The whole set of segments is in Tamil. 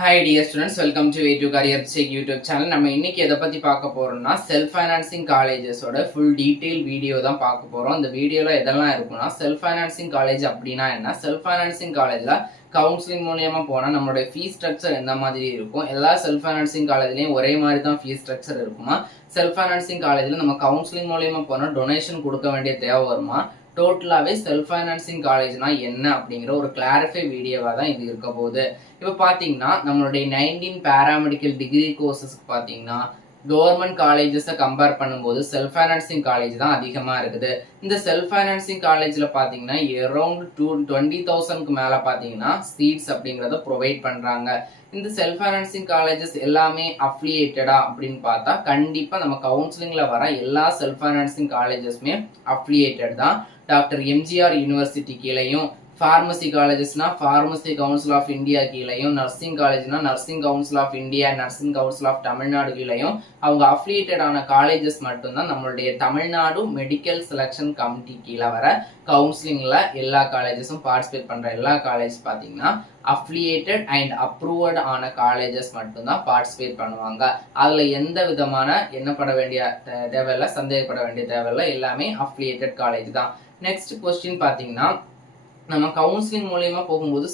Hi dear students, welcome to Way to Career Check YouTube channel. நம்ம இன்னைக்கு எதை பத்தி பார்க்க போறோம்னா செல்ஃப் ஃபைனான்சிங் காலேஜஸோட ஃபுல் டீடைல் வீடியோ தான் பார்க்க போறோம். இந்த வீடியோல எதெல்லாம் இருக்கும்னா செல்ஃப் ஃபைனான்சிங் காலேஜ் அப்படின்னா என்ன, செல்ஃப் ஃபைனான்சிங் காலேஜ்ல கவுன்சிலிங் மூலமா போனா நம்மளோட ஃபீஸ் ஸ்ட்ரக்சர் எந்த மாதிரி இருக்கும், எல்லா செல்ஃப் ஃபைனான்சிங் காலேஜ்லயும் ஒரே மாதிரி தான் ஃபீஸ் ஸ்ட்ரக்சர் இருக்குமா, செல்ஃப் ஃபைனான்சிங் காலேஜ்ல நம்ம கவுன்சிலிங் மூலமா போனா டொனேஷன் கொடுக்க வேண்டிய தேவை வருமா, டோட்டலாவே செல்ஃப் ஃபைனான்சிங் காலேஜ்னா என்ன அப்படிங்கிற ஒரு கிளாரிஃபை வீடியோவா தான் இது இருக்க போகுது. இப்போ பார்த்தீங்கன்னா நம்மளுடைய 19 பேராமெடிக்கல் டிகிரி கோர்சஸ்க்கு பார்த்தீங்கன்னா கவர்மெண்ட் காலேஜஸை கம்பேர் பண்ணும்போது செல்ஃப் ஃபைனான்சிங் காலேஜ் தான் அதிகமாக இருக்குது. இந்த செல்ஃப் ஃபைனான்சிங் காலேஜில் பார்த்தீங்கன்னா அரௌண்ட் 20,000க்கு மேலே பார்த்தீங்கன்னா சீட்ஸ் அப்படிங்கிறத ப்ரொவைட் பண்ணுறாங்க. இந்த செல்ஃப் ஃபைனான்சிங் காலேஜஸ் எல்லாமே அஃபிலியேட்டடா அப்படின்னு பார்த்தா கண்டிப்பாக நம்ம கவுன்சிலிங்கில் வர எல்லா செல்ஃப் ஃபைனான்சிங் காலேஜஸுமே அஃபிலியேட்டட் தான். டாக்டர் எம்ஜிஆர் யூனிவர்சிட்டி கீழையும், ஃபார்மசி காலேஜஸ்னா ஃபார்மசி கவுன்சில் ஆஃப் இந்தியா கீழையும், நர்சிங் காலேஜ்னா nursing council of India, nursing council of Tamil Nadu கீழையும் அவங்க அஃபிலியேட்டட் ஆன காலேஜஸ் மட்டும்தான் நம்மளுடைய தமிழ்நாடு மெடிக்கல் செலெக்ஷன் கமிட்டி கீழே வர கவுன்சிலிங்ல எல்லா காலேஜஸும் பார்ட்டிசிபேட் பண்ற எல்லா காலேஜ் பார்த்தீங்கன்னா அஃபிலியேட்டட் அண்ட் அப்ரூவ்ட் ஆன காலேஜஸ் மட்டும்தான் பார்ட்டிசிபேட் பண்ணுவாங்க. அதுல எந்த விதமான எண்ணப்பட வேண்டிய தேவையில்லை, சந்தேகப்பட வேண்டிய தேவையில்லை, எல்லாமே அஃபிலியேட்டட் காலேஜ் தான். நெக்ஸ்ட் கொஸ்டின் பார்த்தீங்கன்னா நம்ம கவுன்சிலிங் மூலயமா போகும்போது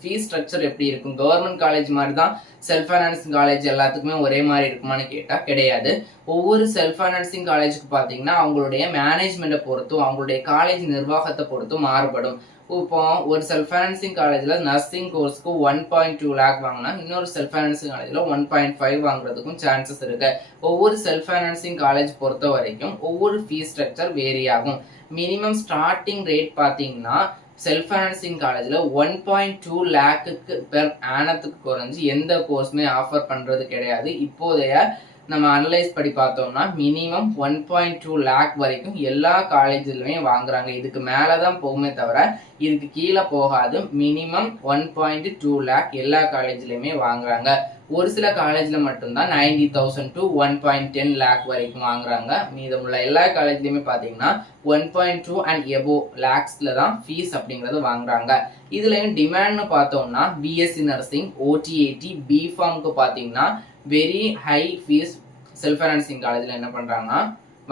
ஃபீஸ் ஸ்ட்ரக்சர் எப்படி இருக்கும், கவர்மெண்ட் காலேஜ் மாதிரி தான் செல்ஃப் ஃபைனான்சிங் காலேஜ் எல்லாத்துக்குமே ஒரே மாதிரி இருக்குமான்னு கேட்டால் கிடையாது. ஒவ்வொரு செல்ஃப் ஃபைனான்சிங் காலேஜுக்கு பார்த்தீங்கன்னா அவங்களுடைய மேனேஜ்மெண்ட்டை பொறுத்தும் அவங்களுடைய காலேஜ் நிர்வாகத்தை பொறுத்தும் மாறுபடும். இப்போ ஒரு செல்ஃப் ஃபைனான்சிங் காலேஜில் நர்சிங் கோர்ஸ்க்கு 1.2 லேக் வாங்கினா இன்னொரு செல்ஃப் ஃபைனான்சிங் காலேஜில் 1.5 வாங்குறதுக்கும் சான்சஸ் இருக்கு. ஒவ்வொரு செல்ஃப் ஃபைனான்சிங் காலேஜ் பொறுத்த வரைக்கும் ஒவ்வொரு ஃபீஸ் ஸ்ட்ரக்சர் வேரி ஆகும். மினிமம் ஸ்டார்டிங் ரேட் பார்த்தீங்கன்னா செல்ஃப் ஃபைனான்சிங் காலேஜில் 1.2 லேக்குக்கு பெர் ஆனத்துக்கு குறைஞ்சி எந்த கோர்ஸுமே ஆஃபர் பண்ணுறது கிடையாது. இப்போதைய நம்ம அனலைஸ் படி பார்த்தோம்னா மினிமம் 1.2 லேக் வரைக்கும் எல்லா காலேஜ்லையுமே வாங்குறாங்க. இதுக்கு மேலே தான் போகுமே தவிர இதுக்கு கீழே போகாது. மினிமம் 1.2 லேக் எல்லா காலேஜ்லையுமே வாங்குறாங்க. ஒரு சில காலேஜில் மட்டும்தான் 90,000 to 1.10 லேக் வரைக்கும் வாங்குறாங்க. மீதமுள்ள எல்லா காலேஜ்லையுமே பார்த்தீங்கன்னா 1.2 அண்ட் எபோவ் லேக்ஸில் தான் ஃபீஸ் அப்படிங்கிறது வாங்குறாங்க. இதுலையும் டிமாண்ட்னு பார்த்தோம்னா பிஎஸ்சி நர்சிங், ஓடிஏடி, பிஃபார்முக்கு பார்த்தீங்கன்னா very high fees self financing காலேஜில் என்ன பண்ணுறாங்கன்னா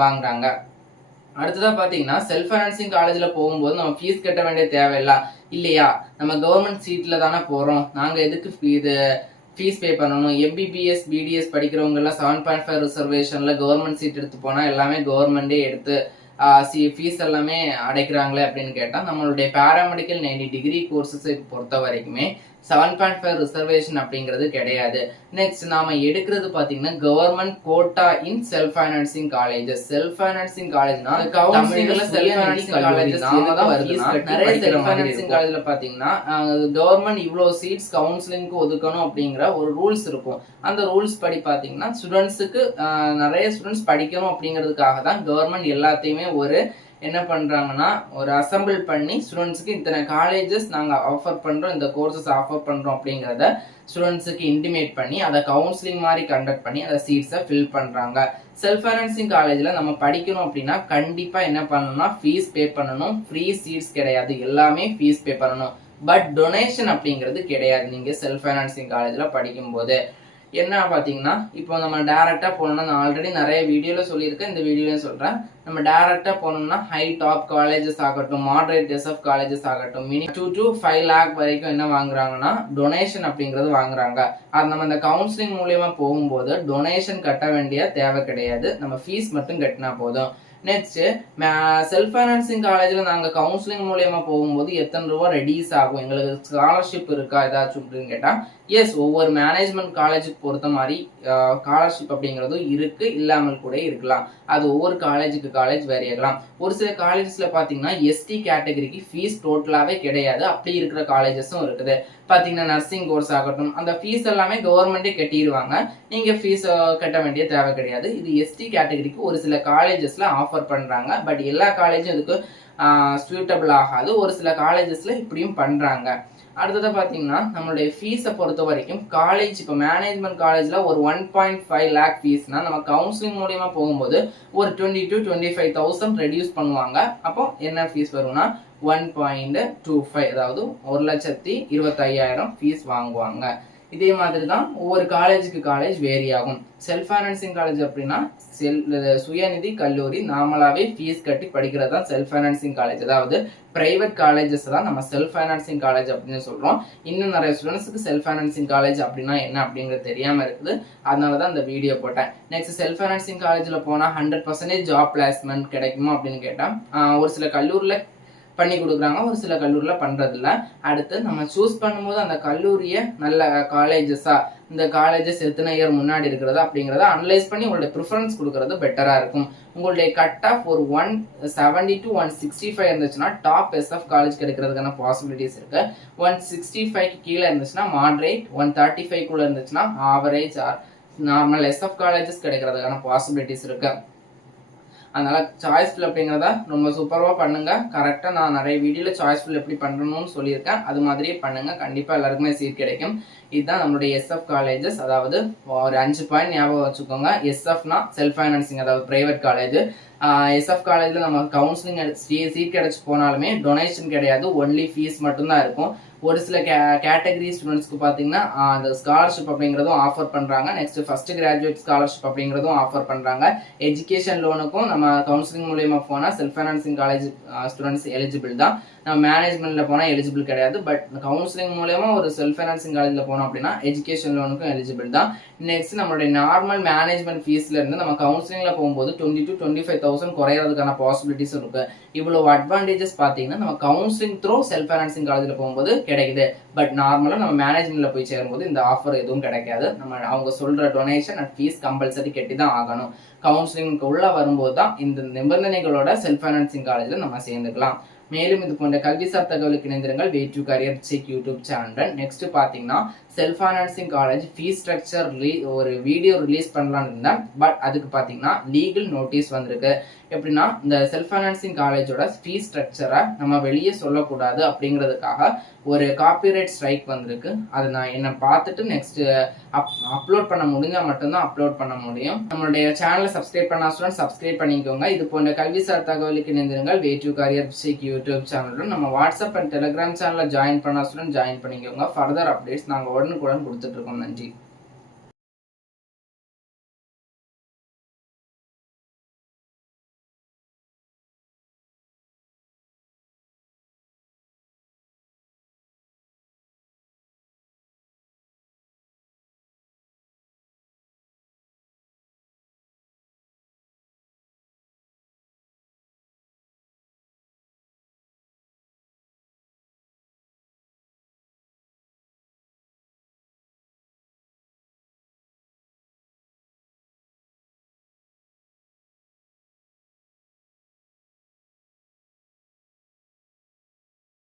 வாங்குறாங்க. அடுத்ததாக பார்த்தீங்கன்னா செல்ஃப் ஃபைனான்சிங் காலேஜில் போகும்போது நம்ம ஃபீஸ் கட்ட வேண்டிய தேவையில்லை இல்லையா, நம்ம கவர்மெண்ட் சீட்டில் தானே போகிறோம், நாங்கள் எதுக்கு இது ஃபீஸ் பே பண்ணணும். எம்பிபிஎஸ் பிடிஎஸ் படிக்கிறவங்க எல்லாம் 7.5 ரிசர்வேஷன்ல கவர்மெண்ட் சீட் எடுத்து போனா எல்லாமே கவர்மெண்டே எடுத்து ஃபீஸ் எல்லாமே அடைக்கிறாங்களே அப்படின்னு கேட்டால் நம்மளுடைய பேராமெடிக்கல் 90 டிகிரி கோர்சஸை பொறுத்த வரைக்குமே 7.5 ரிசர்வேஷன் அப்படிங்கிறது கிடையாது. நெக்ஸ்ட் நாம எடுக்கிறது பாத்தீங்கன்னா government quota in self financing colleges. Self financing காலேஜ்னா கவுன்சிலிங்ல செல்ஃப் ஃபைனான்சிங் காலேஜஸ் நிறைய செல்ஃப் ஃபைனான்சிங் காலேஜ்ல பாத்தீங்கன்னா கவர்மெண்ட் இவ்வளவு சீட்ஸ் கவுன்சிலிங்க்கு ஒதுக்கணும் அப்படிங்கிற ஒரு ரூல்ஸ் இருக்கும். அந்த ரூல்ஸ் படி பாத்தீங்கன்னா ஸ்டூடெண்ட்ஸுக்கு நிறைய ஸ்டூடெண்ட்ஸ் படிக்கணும் அப்படிங்கிறதுக்காக தான் கவர்மெண்ட் எல்லாத்தையுமே ஒரு என்ன பண்றாங்கன்னா ஒரு அசம்பிள் பண்ணி ஸ்டூடெண்ட்ஸுக்கு இத்தனை காலேஜஸ் நாங்கள் ஆஃபர் பண்றோம், இந்த கோர்சஸ் ஆஃபர் பண்றோம் அப்படிங்கிறத ஸ்டூடெண்ட்ஸுக்கு இன்டிமேட் பண்ணி அதை கவுன்சிலிங் மாதிரி கண்டக்ட் பண்ணி அந்த சீட்ஸை ஃபில் பண்றாங்க. செல்ஃப் ஃபைனான்சிங் காலேஜில் நம்ம படிக்கணும் அப்படின்னா கண்டிப்பாக என்ன பண்ணணும்னா ஃபீஸ் பே பண்ணணும். ஃப்ரீ சீட்ஸ் கிடையாது, எல்லாமே ஃபீஸ் பே பண்ணணும். பட் டொனேஷன் அப்படிங்கிறது கிடையாது. நீங்கள் செல்ஃப் ஃபைனான்சிங் காலேஜில் படிக்கும்போது என்ன பார்த்தீங்கன்னா இப்போ நம்ம டேரெக்டாக போனோம்னா நான் ஆல்ரெடி நிறைய வீடியோவில் சொல்லியிருக்கேன், இந்த வீடியோலையும் சொல்கிறேன். நம்ம டேரெக்டாக போனோம்னா ஹை டாப் காலேஜஸ் ஆகட்டும், மாடரேட் எஸ்எஃப் காலேஜஸ் ஆகட்டும், மினிமம் 2 to 5 லேக் வரைக்கும் என்ன வாங்குறாங்கன்னா டொனேஷன் அப்படிங்கிறது வாங்குறாங்க. அது நம்ம இந்த கவுன்சிலிங் மூலியமா போகும்போது டொனேஷன் கட்ட வேண்டிய தேவை கிடையாது, நம்ம ஃபீஸ் மட்டும் கட்டினா போதும். நெக்ஸ்ட் செல்ஃப் ஃபைனான்சிங் காலேஜில் நாங்கள் கவுன்சிலிங் மூலியமா போகும்போது எத்தனை ரூபா ரெடியூஸ் ஆகும், எங்களுக்கு ஸ்காலர்ஷிப் இருக்கா ஏதாச்சும் அப்படின்னு கேட்டால் எஸ், ஒவ்வொரு மேனேஜ்மெண்ட் காலேஜுக்கு பொறுத்த மாதிரி ஸ்காலர்ஷிப் அப்படிங்கிறது இருக்கு, இல்லாமல் கூட இருக்கலாம். அது ஒவ்வொரு காலேஜுக்கு காலேஜ் வேரி ஆகலாம். ஒரு சில காலேஜஸ்ல பார்த்தீங்கன்னா எஸ்டி கேட்டகரிக்கு ஃபீஸ் டோட்டலாகவே கிடையாது, அப்படி இருக்கிற காலேஜஸும் இருக்குது. பார்த்தீங்கன்னா நர்சிங் கோர்ஸ் ஆகட்டும் அந்த ஃபீஸ் எல்லாமே கவர்மெண்ட்டே கட்டிடுவாங்க, நீங்கள் ஃபீஸ் கட்ட வேண்டிய தேவை கிடையாது. இது எஸ்டி கேட்டகரிக்கு ஒரு சில காலேஜஸ்ல ஆஃபர் பண்ணுறாங்க. பட் எல்லா காலேஜும் இதுக்கு சூட்டபிள் ஆகாது, ஒரு சில காலேஜஸ்ல இப்படியும் பண்ணுறாங்க. அடுத்தது பார்த்தீங்கன்னா நம்மளுடைய ஃபீஸை பொறுத்த வரைக்கும் காலேஜ் இப்போ மேனேஜ்மெண்ட் காலேஜில் ஒரு 1.5 லேக் ஃபீஸ்னா நம்ம கவுன்சிலிங் மூலியமா போகும்போது ஒரு 20 to 25,000 ரெடியூஸ் பண்ணுவாங்க. அப்போ என்ன ஃபீஸ் வரும்னா 1.25, அதாவது 1,25,000 ஃபீஸ் வாங்குவாங்க. இதே மாதிரி தான் ஒவ்வொரு காலேஜுக்கு காலேஜ் வேரி ஆகும். செல்ஃப் ஃபைனான்சிங் காலேஜ் அப்படின்னா சுயநிதி கல்லூரி நார்மலாவே ஃபீஸ் கட்டி படிக்கிறது தான் செல்ஃப் ஃபைனான்சிங் காலேஜ். அதாவது பிரைவேட் காலேஜஸ் தான் நம்ம செல்ஃப் ஃபைனான்சிங் காலேஜ் அப்படின்னு சொல்றோம். இன்னும் நிறைய ஸ்டூடெண்ட்ஸுக்கு செல்ஃப் ஃபைனான்சிங் காலேஜ் அப்படின்னா என்ன அப்படிங்கிறது தெரியாம இருக்குது. அதனாலதான் இந்த வீடியோ போட்டேன். நெக்ஸ்ட் செல்ஃப் ஃபைனான்சிங் காலேஜ்ல போனா 100% ஜாப் பிளேஸ்மெண்ட் கிடைக்குமா அப்படின்னு கேட்டா ஒரு சில கல்லூரில பண்ணி கொடுக்குறாங்க, ஒரு சில கல்லூரில பண்றது இல்ல. அடுத்து நம்ம சூஸ் பண்ணும்போது அந்த கல்லூரிய நல்ல காலேஜஸா, இந்த காலேஜஸ் எத்தனை இயர் முன்னாடி இருக்கிறதா அப்படிங்கிறத அனலைஸ் பண்ணி உங்களுடைய ப்ரிஃபரன்ஸ் கொடுக்கறது பெட்டரா இருக்கும். உங்களுடைய கட் ஆஃப் ஒரு 170 to 165 இருந்துச்சுன்னா டாப் SF காலேஜ் கிடைக்கிறதுக்கான பாசிபிலிட்டிஸ் இருக்கு. 165 கீழே இருந்துச்சுன்னா மாடரேட், 135 குள்ள இருந்துச்சுன்னா average or normal SF colleges கிடைக்கிறதுக்கான பாசிபிலிட்டிஸ் இருக்கு. அதனால சாய்ஸ் ஃபில் அப்படிங்கிறத ரொம்ப சூப்பராக பண்ணுங்க. கரெக்டாக நான் நிறைய வீடியோவில் சாய்ஸ் ஃபில் எப்படி பண்ணணும்னு சொல்லியிருக்கேன். அது மாதிரியே பண்ணுங்க, கண்டிப்பாக எல்லாருக்குமே சீட் கிடைக்கும். இதுதான் நம்மளுடைய SF காலேஜஸ். அதாவது ஒரு 5 பாயிண்ட் ஞாபகம் வச்சுக்கோங்க. SFனா செல்ஃப் ஃபைனான்சிங், அதாவது பிரைவேட் காலேஜ். SF காலேஜில் நம்ம கவுன்சிலிங் சீட் கிடைச்சி போனாலுமே டொனேஷன் கிடையாது, ஒன்லி ஃபீஸ் மட்டும்தான் இருக்கும். ஒரு சில கேட்டகரி ஸ்டூடெண்ட்ஸ்க்கு பார்த்தீங்கன்னா அந்த ஸ்காலர்ஷிப் அப்படிங்கிறதும் ஆஃபர் பண்ணுறாங்க. நெக்ஸ்ட் ஃபர்ஸ்ட் கிராஜுவேட் ஸ்காலர்ஷிப் அப்படிங்கிறதும் ஆஃபர் பண்ணுறாங்க. எஜுகேஷன் லோனுக்கும் நம்ம கவுன்சிலிங் மூலியமாக போனால் self financing college students eligible தான். நம்ம மேனேஜ்மெண்ட்ல போனால் எலிஜிபிள் கிடையாது. பட் கவுன்சிலிங் மூலயமா ஒரு செல்ஃப் ஃபைனான்சிங் காலேஜில் போனோம் அப்படின்னா எஜுகேஷன் லோனுக்கும் எலிஜிபிள் தான். நெக்ஸ்ட் நம்மளுடைய நார்மல் மேனேஜ்மெண்ட் ஃபீஸ்ல இருந்து நம்ம கவுன்சிலிங்ல போகும்போது 20 to 25,000 குறையறதுக்கான பாசிபிலிட்டிஸ் இருக்கு. இவ்வளவு அட்வான்டேஜஸ் பார்த்தீங்கன்னா நம்ம கவுன்சிலிங் த்ரூ செல்ஃப் ஃபைனான்சிங் காலேஜில் போகும்போது கிடைக்குது. பட் நார்மலாக நம்ம மேனேஜ்மெண்ட்ல போய் சேரும்போது இந்த ஆஃபர் எதுவும் கிடைக்காது. நம்ம அவங்க சொல்ற டொனேஷன் அண்ட் ஃபீஸ் கம்பல்சரி கட்டி தான் ஆகணும். கவுன்சிலிங்க்கு உள்ள வரும்போது தான் இந்த நிபந்தனைகளோட செல்ஃப் ஃபைனான்சிங் காலேஜில் நம்ம சேர்ந்துக்கலாம். மேலும் இது போன்ற கல்விசார் தகவலுக்கு இணைந்திருங்கள் way to career check YouTube channel. Next பாத்தீங்கன்னா self financing college fees structure ஒரு வீடியோ ரிலீஸ் பண்ணலாம்னு இருந்தேன். பட் அதுக்கு பாத்தீங்கன்னா லீகல் நோட்டீஸ் வந்திருக்கு. எப்படின்னா இந்த செல்ஃப் ஃபைனான்சிங் காலேஜோட ஃபீஸ் ஸ்ட்ரக்சரை நம்ம வெளியே சொல்லக்கூடாது அப்படிங்கிறதுக்காக ஒரு காப்பிரைட் ஸ்ட்ரைக் வந்திருக்கு. அதை நான் என்ன பார்த்துட்டு நெக்ஸ்ட் அப்லோட் பண்ண முடிஞ்சா மட்டும்தான் அப்லோட் பண்ண முடியும். நம்மளுடைய சேனலை சப்ஸ்கிரைப் பண்ணா ஸ்டூடெண்ட் சப்ஸ்கிரைப் பண்ணிக்கோங்க. இது போன்ற கல்விசார் தகவலுக்கு இணைந்திருங்கள் way to career check YouTube channel. நம்ம வாட்ஸ்அப் அண்ட் டெலிகிராம் சேனல்ல ஜாயின் பண்ணா ஸ்டூடெண்ட் ஜாயின் பண்ணிக்கோங்க. ஃபர்தர் அப்டேட்ஸ் நாங்கள் உடனுக்குடன் கொடுத்துட்டு இருக்கோம். நன்றி.